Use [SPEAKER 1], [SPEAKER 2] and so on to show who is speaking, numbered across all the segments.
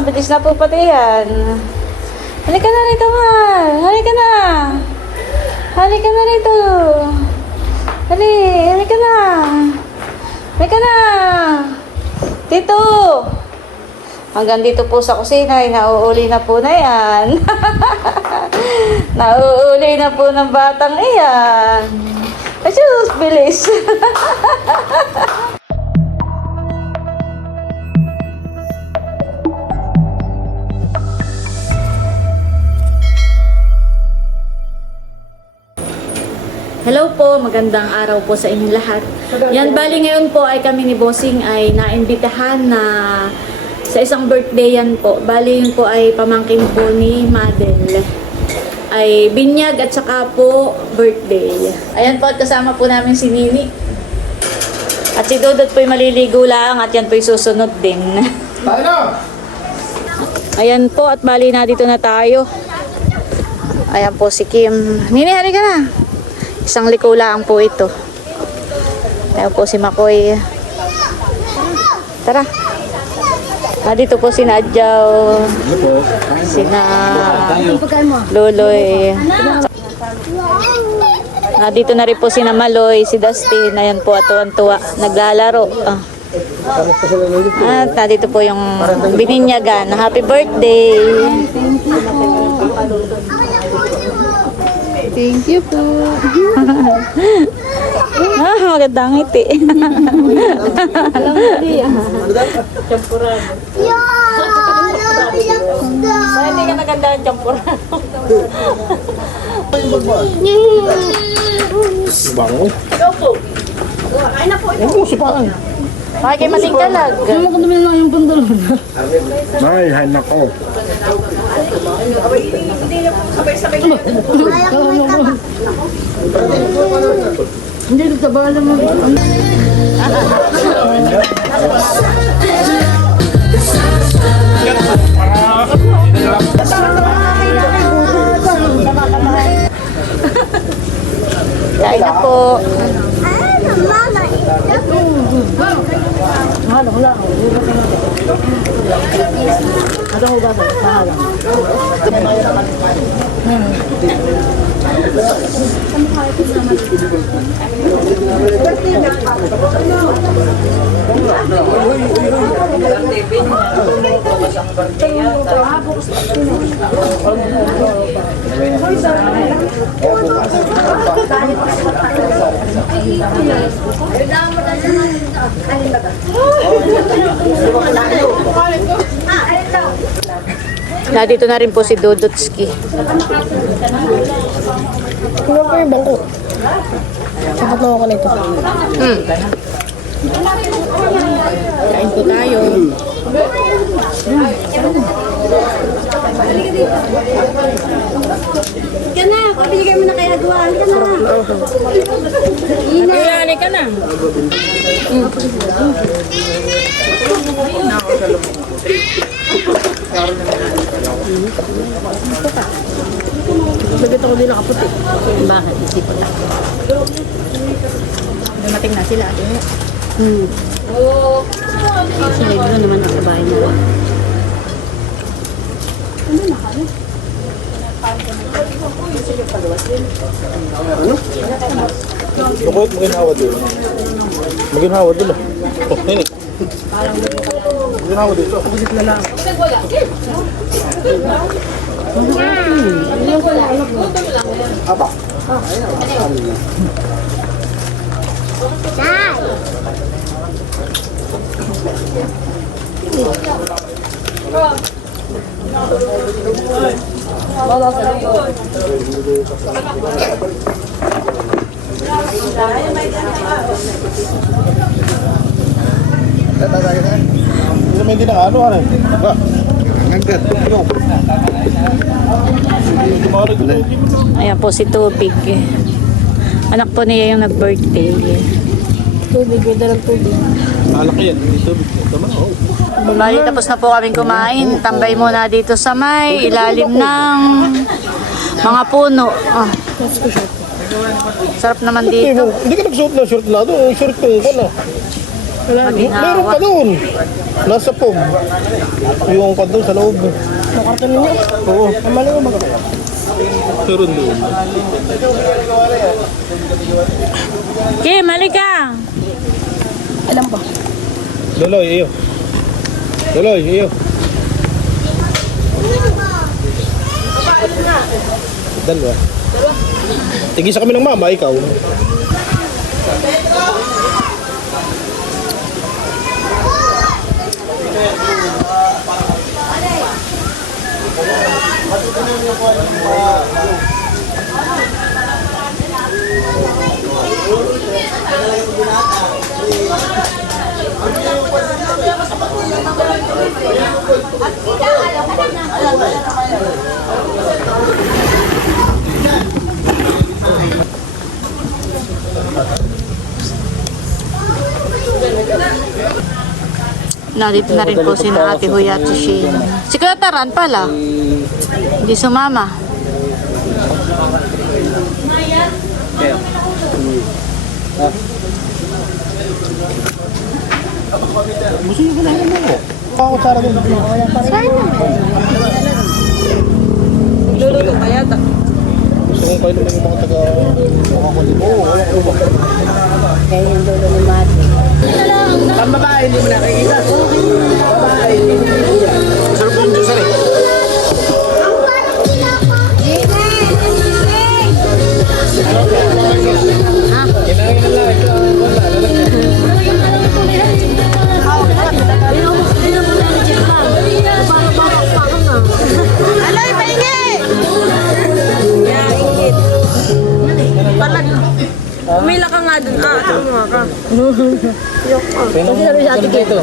[SPEAKER 1] mabilis na po pati yan. Halika na rito, mahal. Halika na. Halika na rito. Hali, halika na. Halika na. Dito. Hanggang dito po sa kusina, ay nauuli na po na yan. nauuli na po ng batang iyan. Asus, bilis. Hello po, magandang araw po sa inyong lahat. Yan, bali ngayon po ay kami ni Bossing ay naimbitahan na sa isang birthday yan po. Bali yun po ay pamangkin po ni Madel. Ay binyag at saka po birthday. Ayan po at kasama po namin si Nini. At si Dodot po ay maliligo lang at yan po ay susunod din.
[SPEAKER 2] Tayo!
[SPEAKER 1] Ayan po at bali na dito na tayo. Ayan po si Kim. Nini, halika na. Isang liko lang po ito. Ayan po si Makoy. Tara. Ah, dito po si Nadjaw. Sina Loloy. Ah, dito na rin po si Maloy, si Dustin. Ayan po at tuwan-tuwa. Naglalaro. Ah. At nandito po yung bininyagan. Happy birthday!
[SPEAKER 3] Thank you po.
[SPEAKER 1] Ah, magandang ngiti. Ay, hindi ka naganda ang champurado.
[SPEAKER 2] Bango. Ang puso pa.
[SPEAKER 1] Bakit kayo maling kalag?
[SPEAKER 3] Ano ko naman lang yung pantalon?
[SPEAKER 2] Ay, hanak ko.
[SPEAKER 3] Hindi, nagtabala mo. Alin ba? Alin daw?
[SPEAKER 1] Nandito na rin po si Dodotski.
[SPEAKER 3] Kuha ko yung bangko. Sapat na ako nito.
[SPEAKER 1] Hmm. Kain po tayo.
[SPEAKER 4] Ka na, pabigay mo na kay Adwan. Ka na.
[SPEAKER 1] Kaya ka na.
[SPEAKER 3] Bagit ako din nakaputi. Bakit? Hindi pa.
[SPEAKER 1] Dumating na sila.
[SPEAKER 3] Hmm. Sila doon naman ang bahay nila.
[SPEAKER 2] Lukot, maginhawa doon. Maginhawa doon. Oh, nini. Maginhawa dito. Aba. Hindi naman hindi na ano, ano. Ba? Tumarag ko.
[SPEAKER 1] Ayan po si Tubig. Anak po niya yung nag-birthday.
[SPEAKER 3] Tubig, may dalang tubig.
[SPEAKER 2] Malaki yan. Ito, tama. Oh.
[SPEAKER 1] Bali, tapos na po kaming kumain. Tambay muna dito sa may ilalim ng mga puno. Ah, sarap naman dito.
[SPEAKER 2] Hindi ka nagsuot ng short na doon. Short ko ko na.
[SPEAKER 5] Wala.
[SPEAKER 2] Meron pa doon. Nasa pom. Yung pa doon sa loob.
[SPEAKER 5] Ang karton ninyo.
[SPEAKER 2] Oo.
[SPEAKER 5] Ang mali mo ba?
[SPEAKER 2] Meron doon.
[SPEAKER 3] Kim, halika!
[SPEAKER 5] Alam ba?
[SPEAKER 2] Loloy, iyo. Loloy, iyo. Dalawa. Tigisa kami ng mama, ikaw. Matutunan niyo po yung mga...
[SPEAKER 3] Narito na rin po si Ate Huy at si Shane. Si Kuya Taran pala. Hindi sumama.
[SPEAKER 2] Ako tsara doon.
[SPEAKER 5] Luluto ka
[SPEAKER 2] Gusto kong kayo naman yung mga taga... Mga kulit. Oo, wala ko ba?
[SPEAKER 5] Kaya yung dulo ni Mati. Ang babae, hindi mo nakikita. Babae, hindi mo nakikita.
[SPEAKER 2] Sarap yung juice eh.
[SPEAKER 6] Aloy,
[SPEAKER 5] Kasi sabi sa atin dito.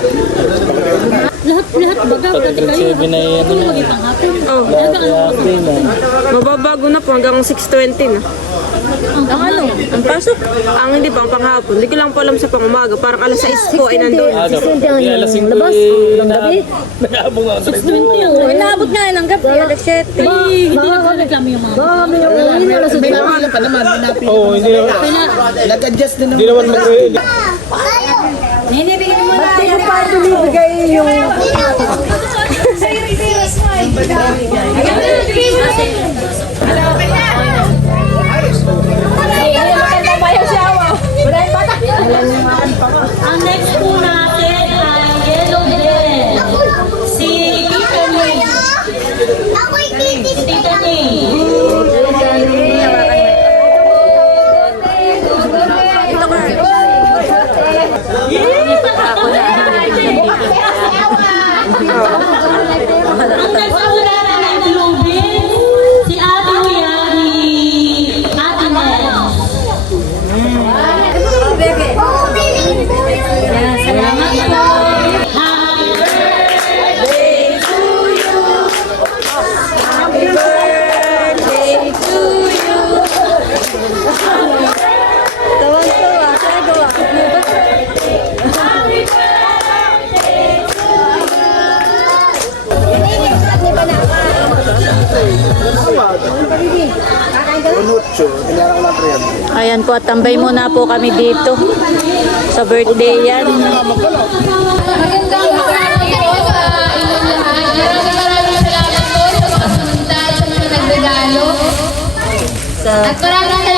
[SPEAKER 1] Lahat-lahat baga, kayo.
[SPEAKER 5] Oh, mababago na po hanggang 6.20 na. Ang ano? Ang pasok? Ang hindi pa, ang panghapon. Hindi ko lang po alam sa pangumaga. Parang alas 6 po ay nandun.
[SPEAKER 1] labas, ng gabi. 6.20 yun.
[SPEAKER 6] Inaabot nga ng gabi, alas 7.
[SPEAKER 1] Hindi nagreklamo yung mga.
[SPEAKER 5] Baka kami yung uwi na alas 6.
[SPEAKER 2] Oo, hindi naman.
[SPEAKER 7] Nag-adjust din
[SPEAKER 2] Hindi naman mag...
[SPEAKER 6] Ninibigyan mo na.
[SPEAKER 5] Hindi ko pa binibigay yung...
[SPEAKER 1] Ang next po natin
[SPEAKER 3] Ayan po, at tambay muna po kami dito. Sa birthday yan.
[SPEAKER 8] Magandang po sa inyong lahat. Maraming maraming salamat po sa mga sa mga nagregalo. At maraming salamat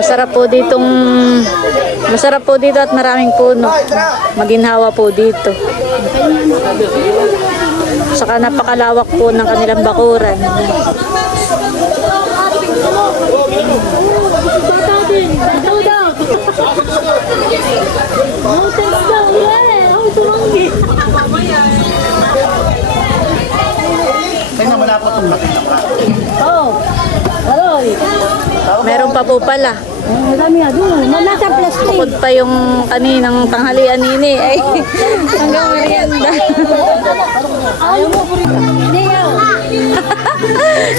[SPEAKER 3] Masarap po ditong masarap po dito at maraming puno. Maginhawa po dito. Saka napakalawak po ng kanilang bakuran. Meron pa po pala.
[SPEAKER 6] Marami nga doon. Nasa plastic.
[SPEAKER 3] Bukod pa yung kaninang tanghalian nini ay hanggang merienda.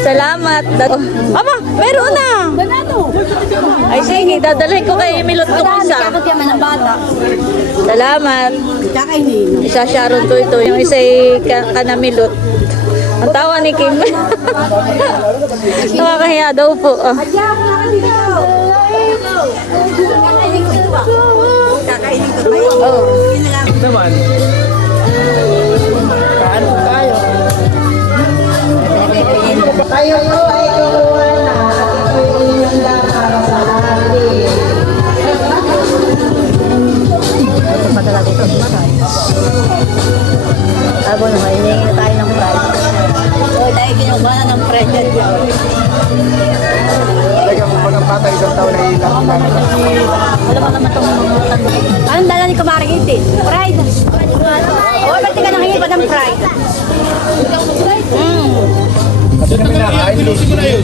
[SPEAKER 1] Salamat. Ama, meron na. Ay, sige, dadalhin ko kay Milot ko isa.
[SPEAKER 7] Dapat yaman ng bata.
[SPEAKER 1] Salamat. Isa Sharon to ito. Yung isa ay ka- kanamilot. Ang tawa ni Kim. Nakakahiya daw po. Ah.
[SPEAKER 7] Kakainin ko tayo.
[SPEAKER 1] Oh.
[SPEAKER 2] Naman. Paano tayo?
[SPEAKER 9] Tayo po ay kukuha na at ito'y inyong lang para sa atin.
[SPEAKER 1] Abo na, hiningi tayo ng price.
[SPEAKER 7] Oh, dahil kinukuha na ng presyo
[SPEAKER 2] bata isang taon na ilang
[SPEAKER 7] Anong dala ni Kumaring Itin? Pride. Oh, ba't ka nanghingi pa ng pride? Hmm.
[SPEAKER 2] Kasi namin nakain, lusin ko na yun.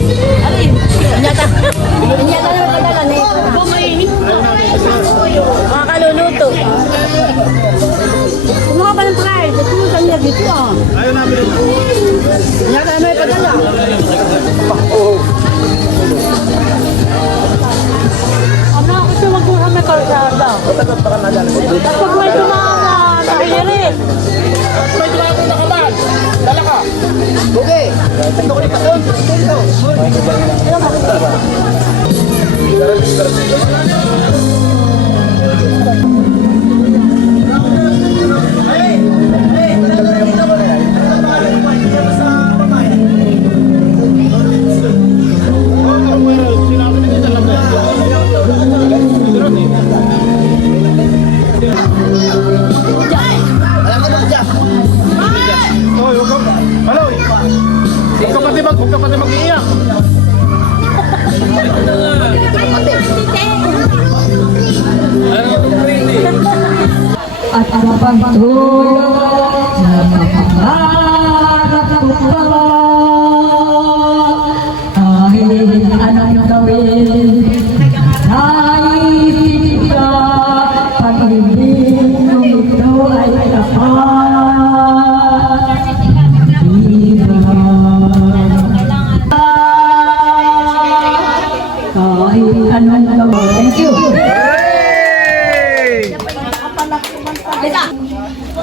[SPEAKER 7] Inyata. Inyata na padala na ito.
[SPEAKER 1] Mga kaluluto.
[SPEAKER 7] Kumuha pa ng pride. Ito mo sa niya dito ah.
[SPEAKER 1] Magkuha may tumama, nakikirit.
[SPEAKER 2] May tuwa ko nakaban. Dala ka. Okay. Ito ko ka doon. Ito. Hoy,
[SPEAKER 9] At ang pagtulog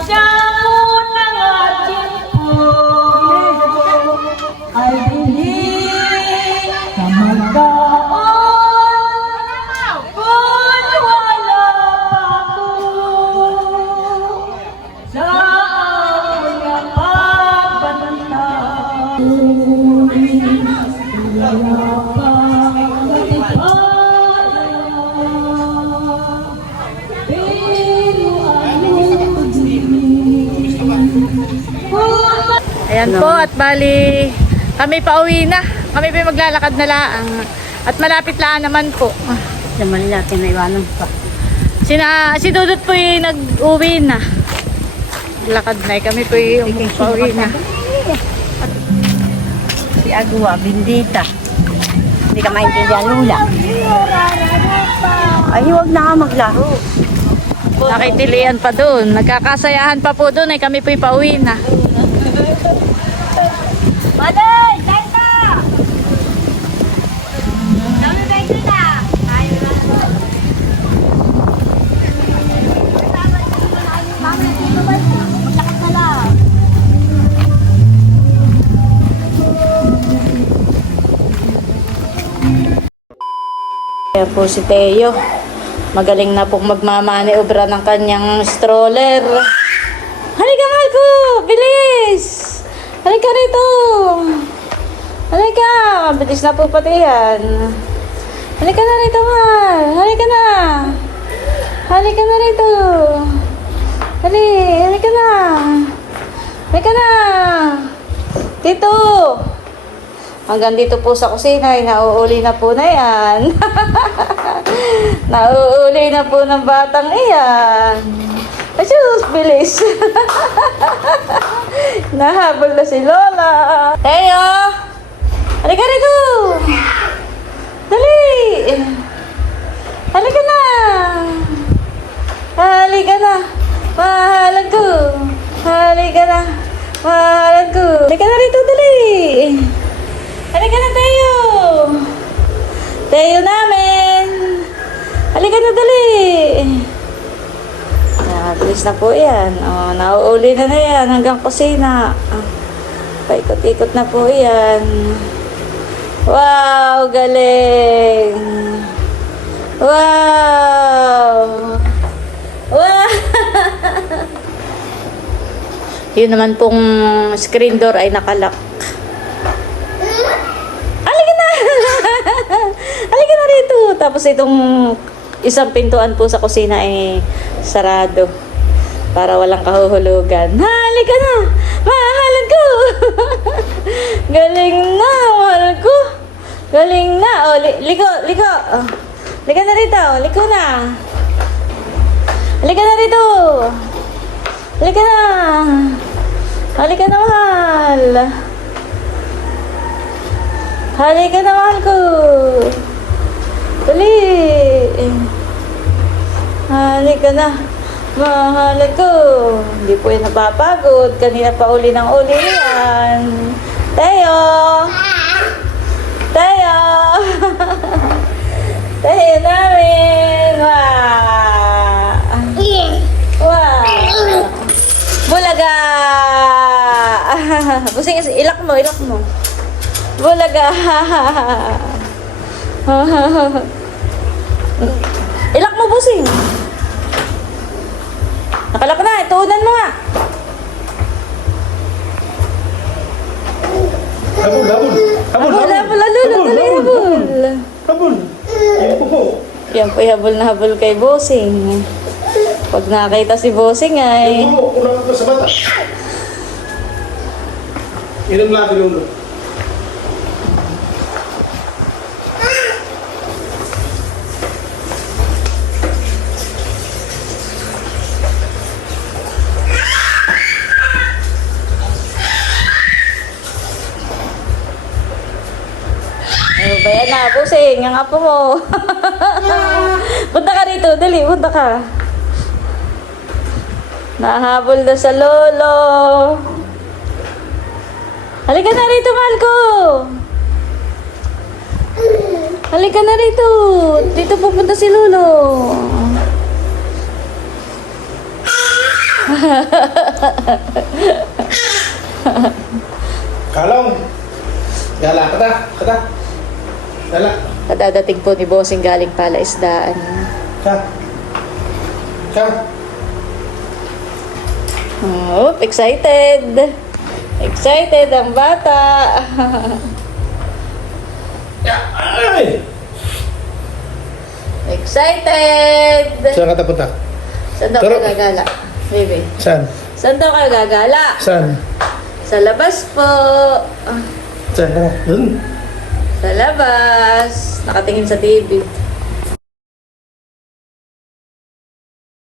[SPEAKER 3] Siya
[SPEAKER 9] ano
[SPEAKER 1] po, at bali, kami pauwi na. Kami pa maglalakad na laang. At malapit lang naman po. Ah,
[SPEAKER 7] Naman natin na iwanan pa.
[SPEAKER 1] Sina, si Dudut po yung nag-uwi na. Lakad na, eh. kami po yung pauwi na.
[SPEAKER 7] Si Agua, bindita. Hindi ka maintindihan lula. Ay, huwag na nga maglaro.
[SPEAKER 1] Nakitilian pa doon. Nagkakasayahan pa po doon, ay kami po yung pauwi na. Kaya po si Teo. Magaling na po magmamaniobra ng kanyang stroller. Halika, Marco! Bilis! Halika rito! Halika! Bilis na po pati yan. Halika na rito, Mar! Halika na! Halika na rito! Hali! Halika na! Halika na! Tito! Hanggang dito po sa kusina ay nauuli na po na yan. nauuli na po ng batang iyan. Asus, bilis. Nahabol na si Lola. Teo! Halika rito! Dali! Halika na! Halika na! Mahalan ko! Halika na! Mahalan ko! Halika na rito, dali! Halika na, Teo. Teo namin. Halika na, dali. Nabilis na po yan. O, nauuli na na yan hanggang kusina. Ah, Paikot-ikot na po yan. Wow, galing. Wow. Wow. Yun naman pong screen door ay nakalak. Halika na! Halika na rito! Tapos itong isang pintuan po sa kusina ay sarado. Para walang kahuhulugan. Halika na! Mahal ko! Galing na! Mahal ko! Galing na! O, li- liko! Liko! Oh. Halika na rito! Liko na! Halika na rito! Halika na! Halika na, mahal! Halika na, mahal ko! Dali! Halika na! Mahal ko! Hindi po yan napapagod. Kanina pa uli ng uli yan. Teo! Teo! Teo namin! Wow! Wow! Bulaga! Busing, ilak mo, ilak mo. Bulaga! ilak mo, busing. Nakalak na, ituunan mo nga.
[SPEAKER 2] Habol, habol. Habol,
[SPEAKER 1] Habol, habol, habol.
[SPEAKER 2] Habol. Po po.
[SPEAKER 1] Yan po, habol na habol kay Bossing. Pag nakita si Bossing ay...
[SPEAKER 2] Yung po, kulang ko sa bata. Inom natin ulo.
[SPEAKER 1] Ano ba yan na, Bossing? Ang apo mo. punta ka rito, dali, punta ka. Nahabol na sa lolo. Halika na rito, mahal ko. Halika na rito. Dito pupunta si lolo.
[SPEAKER 2] Kalong. Gala, kada, kada. Gala.
[SPEAKER 1] Kadadating po ni Bossing galing pala isdaan.
[SPEAKER 2] Ka. Ka.
[SPEAKER 1] Oh, excited. Excited ang bata.
[SPEAKER 2] Ay!
[SPEAKER 1] excited.
[SPEAKER 2] Saan ka tapunta?
[SPEAKER 1] Saan daw
[SPEAKER 2] Pero-
[SPEAKER 1] kayo gagala? Baby.
[SPEAKER 2] Saan?
[SPEAKER 1] Saan daw kayo gagala?
[SPEAKER 2] Saan?
[SPEAKER 1] Sa labas po.
[SPEAKER 2] Saan? Dun.
[SPEAKER 1] Sa labas. Nakatingin sa TV.